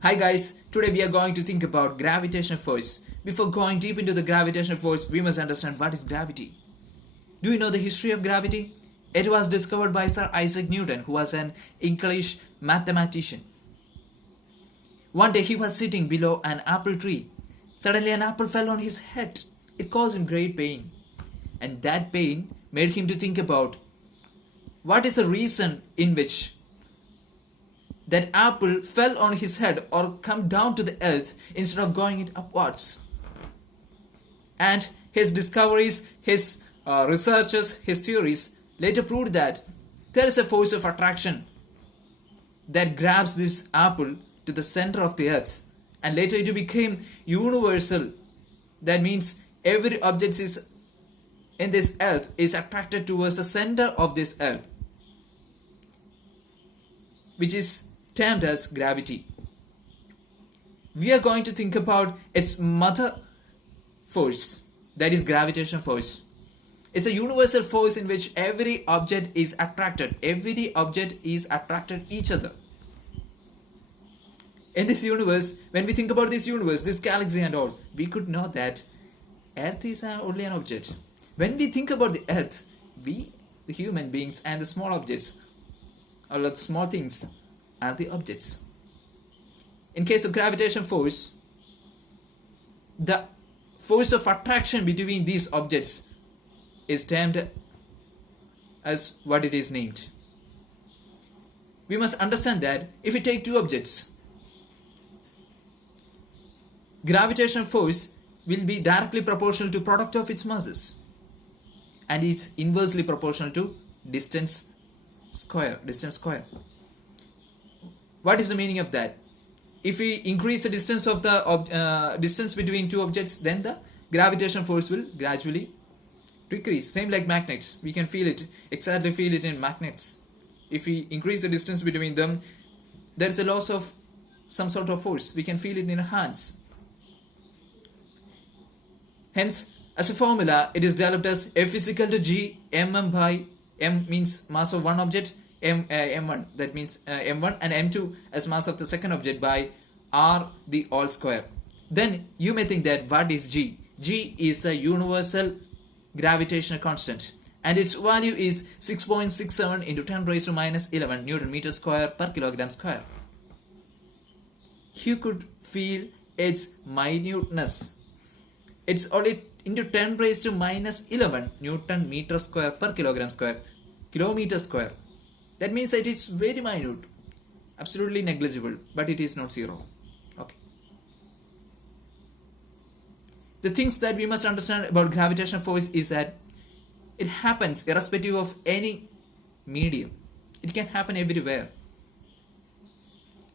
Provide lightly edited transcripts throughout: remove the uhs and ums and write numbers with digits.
Hi guys, today we are going to think about gravitational force. Before going deep into the gravitational force, we must understand what is gravity. Do you know the history of gravity? It was discovered by Sir Isaac Newton, who was an English mathematician. One day he was sitting below an apple tree. Suddenly an apple fell on his head. It caused him great pain. And that pain made him to think about what is the reason in which that apple fell on his head or come down to the earth instead of going it upwards. And his discoveries, his researches, his theories later proved that there is a force of attraction that grabs this apple to the center of the earth, and later it became universal. That means every object is in this earth is attracted towards the center of this earth, which is termed as gravity. We are going to think about its mother force, that is gravitational force. It's a universal force in which every object is attracted. Every object is attracted each other. In this universe, when we think about this universe, this galaxy and all, we could know that Earth is only an object. When we think about the Earth, we, the human beings, and the small objects, or the small things, are the objects. In case of gravitational force, the force of attraction between these objects is termed as what it is named. We must understand that if we take two objects, gravitational force will be directly proportional to product of its masses and is inversely proportional to distance square. What is the meaning of that? If we increase the distance of the distance between two objects, then the gravitational force will gradually decrease. Same like magnets, we can feel it, exactly feel it in magnets. If we increase the distance between them, there is a loss of some sort of force. We can feel it in our hands. Hence, as a formula, it is developed as F is equal to G mm by m means mass of one object, m1, that means m1, and m2 as mass of the second object by r the all square. Then you may think that what is G? G is the universal gravitational constant, and its value is 6.67 into 10 raised to minus 11 Newton meter square per kilogram square. You could feel its minuteness. It's only into 10 raised to minus 11 Newton meter square per kilogram square, kilometer square. That means that it's very minute, absolutely negligible, but it is not zero. Okay. The things that we must understand about gravitational force is that it happens irrespective of any medium. It can happen everywhere.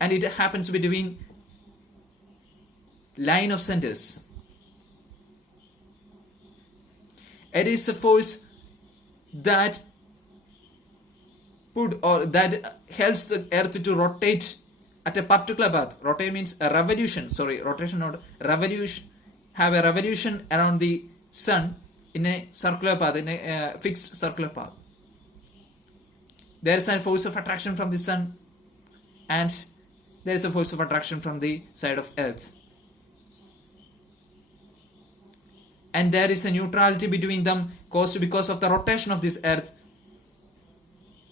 And it happens between line of centers. It is a force that that helps the earth to rotate at a particular path. Rotate means a revolution. Rotation, not revolution. Have a revolution around the sun in a circular path, in a fixed circular path. There is a force of attraction from the sun, and there is a force of attraction from the side of earth. And there is a neutrality between them caused because of the rotation of this earth,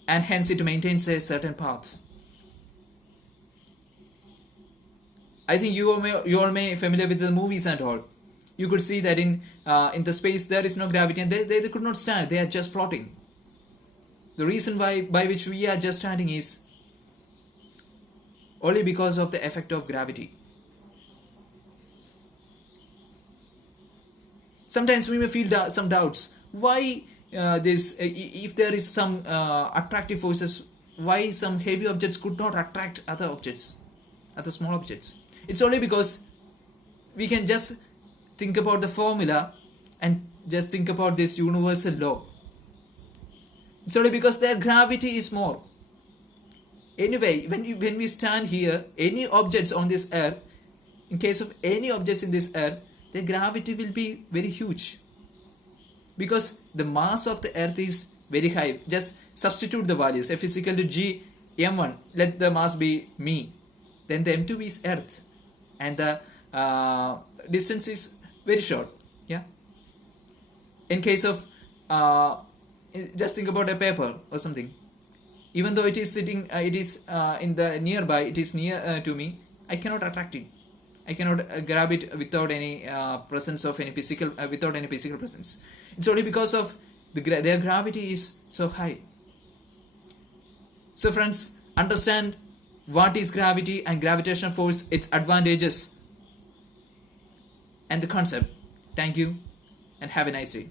and hence it maintains a certain path. I think you all may familiar with the movies and all. You could see that in the space there is no gravity, and they could not stand. They are just floating. The reason by which we are just standing is only because of the effect of gravity. Sometimes we may feel some doubts. Why if there is some attractive forces, why some heavy objects could not attract other objects, other small objects? It's only because we can just think about the formula and just think about this universal law. It's only because their gravity is more. Anyway, when we stand here, any objects on this earth, in case of any objects in this earth, the gravity will be very huge, because the mass of the earth is very high. Just substitute the values. F is equal to G m1. Let the mass be me. then the M2 is Earth, and the distance is very short. Yeah. In case of just think about a paper or something. Even though it is sitting, it is in the nearby, it is near to me, I cannot attract it. I cannot grab it without any presence of any physical, without any physical presence. It's only because of their gravity is so high. So friends, understand what is gravity and gravitational force, its advantages, and the concept. Thank you, and have a nice day.